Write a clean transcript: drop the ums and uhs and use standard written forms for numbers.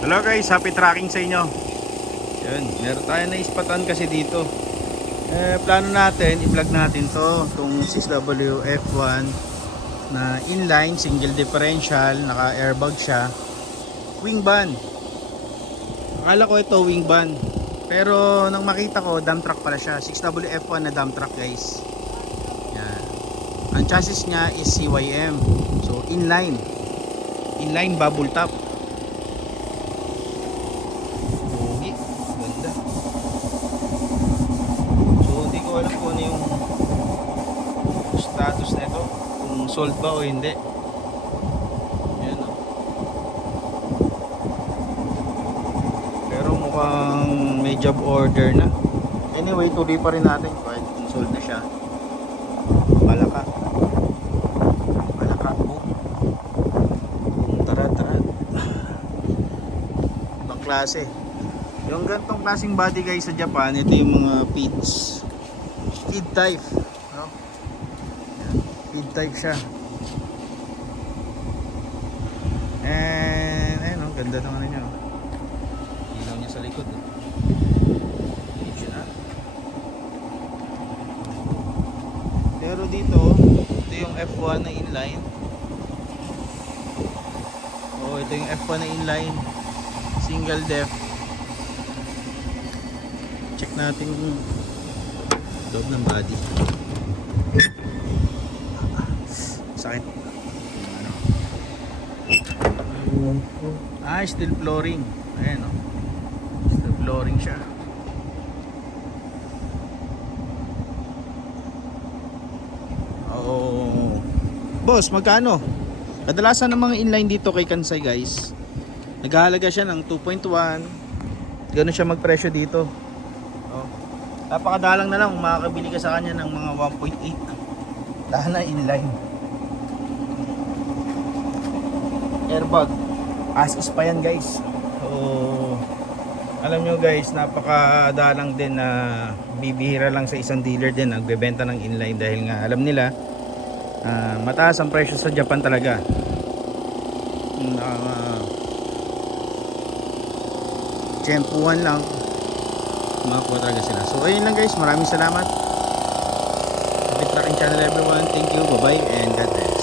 Hello guys, happy tracking sa inyo. Yan, meron tayo na ispatan kasi dito. Plano natin, i-vlog natin itong 6W F1 na inline, single differential, naka airbag siya. Wing van. Akala ko ito wing van. Pero nang makita ko, dump truck pala siya. 6W F1 na dump truck guys. Yan. Ang chassis niya is CYM. So inline. Inline bubble top. Alam ko ano yung status nito, kung sold ba o hindi. Yan o. Pero mukhang may job order na. Anyway, tuloy pa rin natin kahit kung sold na siya. Palaka. Palaka po. Tara. Ibang klase. Yung gantong klaseng body guys sa Japan, ito yung mga feeds. Feed type, no? Feed type siya. And ayun, oh, ganda naman niya. Ilaw niya sa likod. Pero dito, ito yung F1 na inline. Oh, ito yung F1 na inline. Single def. Check natin loob ng body. Sakit. Steel flooring. Ayan o. Steel flooring siya. Oh. Boss, magkano? Kadalasan ng mga inline dito kay Kansai guys, naghahalaga siya ng 2.1. Ganun siya magpresyo dito. Napakadalang na lang kung makakabili ka sa kanya ng mga 1.8. Dahil na inline. Airbag. As is pa yan guys. So, alam nyo guys, napakadalang din na bibihira lang sa isang dealer din nagbebenta ng inline dahil nga alam nila mataas ang presyo sa Japan talaga. Tsempuhan lang makakuha talaga sila. So ayun lang guys, maraming salamat. Happy tracking channel everyone. Thank you, bye bye and God bless.